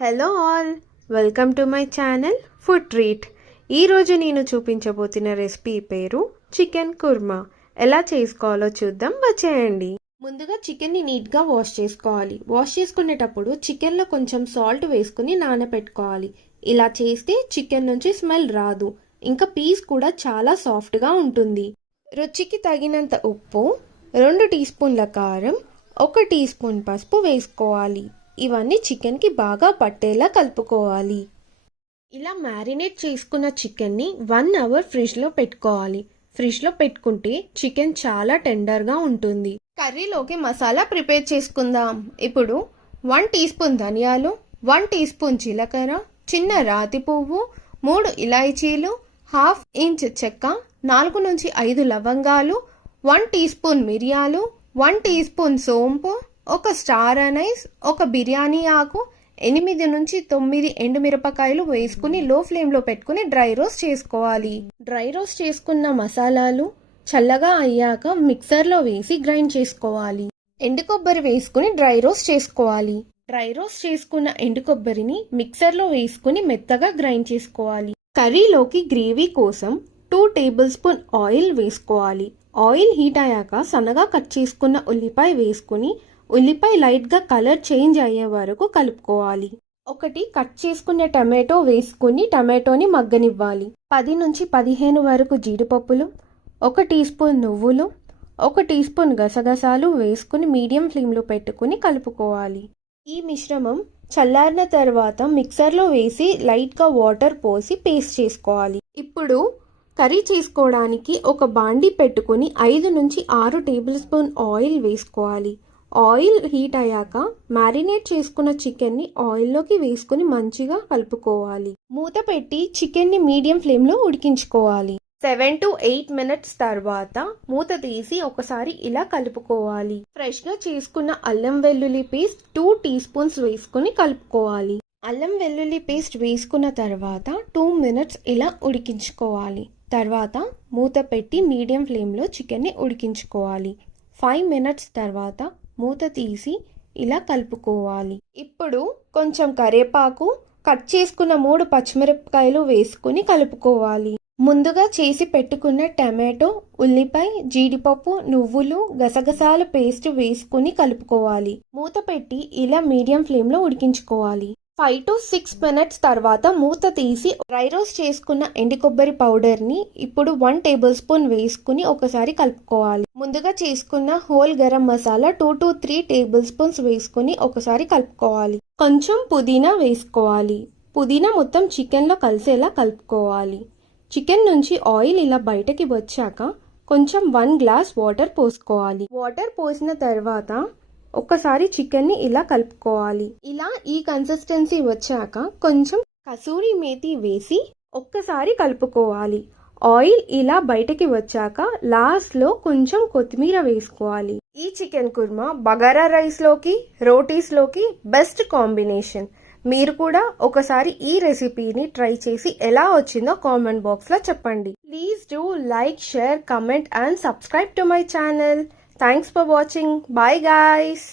Hello all welcome to my channel food treat. ఈరోజు నేను చూపించబోతున్న రెసిపీ పేరు చికెన్ కుర్మా. ఎలా చేసుకోవాలో చూద్దాం వచ్చేయండి. ముందుగా చికెన్ని నీట్గా వాష్ చేసుకోవాలి. వాష్ చేసుకునేటప్పుడు చికెన్లో కొంచెం సాల్ట్ వేసుకుని నానబెట్టుకోవాలి ఇలా చేస్తే చికెన్ నుంచి స్మెల్ రాదు. ఇంకా పీస్ కూడా చాలా సాఫ్ట్గా ఉంటుంది. రుచికి తగినంత ఉప్పు రెండు టీ స్పూన్ల కారం ఒక టీ స్పూన్ పసుపు వేసుకోవాలి. ఇవన్నీ చికెన్కి బాగా పట్టేలా కలుపుకోవాలి. ఇలా మ్యారినేట్ చేసుకున్న చికెన్ని వన్ అవర్ ఫ్రిడ్జ్లో పెట్టుకోవాలి. ఫ్రిడ్జ్లో పెట్టుకుంటే చికెన్ చాలా టెండర్గా ఉంటుంది. కర్రీలోకి మసాలా ప్రిపేర్ చేసుకుందాం. ఇప్పుడు వన్ టీ స్పూన్ ధనియాలు వన్ టీ స్పూన్ జీలకర్ర చిన్న రాతి పువ్వు మూడు ఇలాయచీలు హాఫ్ ఇంచ్ చెక్క నాలుగు నుంచి ఐదు లవంగాలు వన్ టీ స్పూన్ మిరియాలు వన్ టీ స్పూన్ సోంపు ఒక స్టార్ అనైస్ ఒక బిర్యానీ ఆకు ఎనిమిది నుంచి తొమ్మిది ఎండుమిరపకాయలు వేసుకుని లో ఫ్లేమ్లో పెట్టుకుని డ్రై రోస్ట్ చేసుకోవాలి. డ్రై రోస్ట్ చేసుకున్న మసాలాలు చల్లగా అయ్యాక మిక్సర్లో వేసి గ్రైండ్ చేసుకోవాలి. ఎండు కొబ్బరి వేసుకుని డ్రై రోస్ట్ చేసుకోవాలి. డ్రై రోస్ట్ చేసుకున్న ఎండు కొబ్బరిని మిక్సర్లో వేసుకుని మెత్తగా గ్రైండ్ చేసుకోవాలి. కర్రీలోకి గ్రేవీ కోసం టూ టేబుల్ స్పూన్ ఆయిల్ వేసుకోవాలి. ఆయిల్ హీట్ అయ్యాక సన్నగా కట్ చేసుకున్న ఉల్లిపాయ వేసుకుని ఉల్లిపాయ లైట్గా కలర్ చేంజ్ అయ్యే వరకు కలుపుకోవాలి. ఒకటి కట్ చేసుకునే టమాటో వేసుకుని టమాటోని మగ్గనివ్వాలి. పది నుంచి పదిహేను వరకు జీడిపప్పులు ఒక టీ స్పూన్ నువ్వులు ఒక టీ స్పూన్ గసగసాలు వేసుకుని మీడియం ఫ్లేమ్లో పెట్టుకుని కలుపుకోవాలి. ఈ మిశ్రమం చల్లారిన తర్వాత మిక్సర్లో వేసి లైట్గా వాటర్ పోసి పేస్ట్ చేసుకోవాలి. ఇప్పుడు కర్రీ చేసుకోవడానికి ఒక బాండి పెట్టుకుని ఐదు నుంచి ఆరు టేబుల్ స్పూన్ ఆయిల్ వేసుకోవాలి. ఆయిల్ హీట్ అయ్యాక మ్యారినేట్ చేసుకున్న చికెన్ని ఆయిల్లోకి వేసుకుని మంచిగా కలుపుకోవాలి. మూత పెట్టి చికెన్ని మీడియం ఫ్లేమ్లో ఉడికించుకోవాలి. సెవెన్ టు ఎయిట్ మినిట్స్ తర్వాత మూత తీసి ఒకసారి ఇలా కలుపుకోవాలి. ఫ్రెష్గా చేసుకున్న అల్లం వెల్లుల్లి పేస్ట్ టూ టీ స్పూన్స్ వేసుకుని కలుపుకోవాలి. అల్లం వెల్లుల్లి పేస్ట్ వేసుకున్న తర్వాత టూ మినిట్స్ ఇలా ఉడికించుకోవాలి. తర్వాత మూత పెట్టి మీడియం ఫ్లేమ్లో చికెన్ని ఉడికించుకోవాలి. ఫైవ్ మినిట్స్ తర్వాత మూత తీసి ఇలా కలుపుకోవాలి. ఇప్పుడు కొంచెం కరివేపాకు కట్ చేసుకున్న మూడు పచ్చిమిరపకాయలు వేసుకుని కలుపుకోవాలి. ముందుగా చేసి పెట్టుకున్న టమాటో ఉల్లిపాయ జీడిపప్పు నువ్వులు గసగసాల పేస్ట్ వేసుకుని కలుపుకోవాలి. మూత పెట్టి ఇలా మీడియం ఫ్లేమ్లో ఉడికించుకోవాలి. ఫైవ్ టు సిక్స్ మినిట్స్ తర్వాత మూత తీసి డ్రై రోస్ట్ చేసుకున్న ఎండు కొబ్బరి పౌడర్ని ఇప్పుడు వన్ టేబుల్ స్పూన్ వేసుకుని ఒకసారి కలుపుకోవాలి. ముందుగా చేసుకున్న whole garam masala two to three tablespoons వేసుకుని ఒకసారి కలుపుకోవాలి. కొంచెం పుదీనా వేసుకోవాలి. పుదీనా మొత్తం చికెన్లో కలిసేలా కలుపుకోవాలి. చికెన్ నుంచి ఆయిల్ ఇలా బయటకి వచ్చాక కొంచెం వన్ గ్లాస్ వాటర్ పోసుకోవాలి. వాటర్ పోసిన తర్వాత ఒక్కసారి చికెన్ని ఇలా కలుపుకోవాలి. ఇలా ఈ కన్సిస్టెన్సీ వచ్చాక కొంచెం కసూరి మేతి వేసి ఒక్కసారి కలుపుకోవాలి. ఆయిల్ ఇలా బయటకి వచ్చాక లాస్ట్లో కొంచెం కొత్తిమీర వేసుకోవాలి. ఈ చికెన్ కుర్మా బగారా రైస్లోకి రోటీస్లోకి బెస్ట్ కాంబినేషన్ మీరు కూడా ఒకసారి ఈ రెసిపీని ట్రై చేసి ఎలా వచ్చిందో కామెంట్ బాక్స్లో చెప్పండి. Please do like share comment and subscribe to my channel Thanks for watching. Bye guys.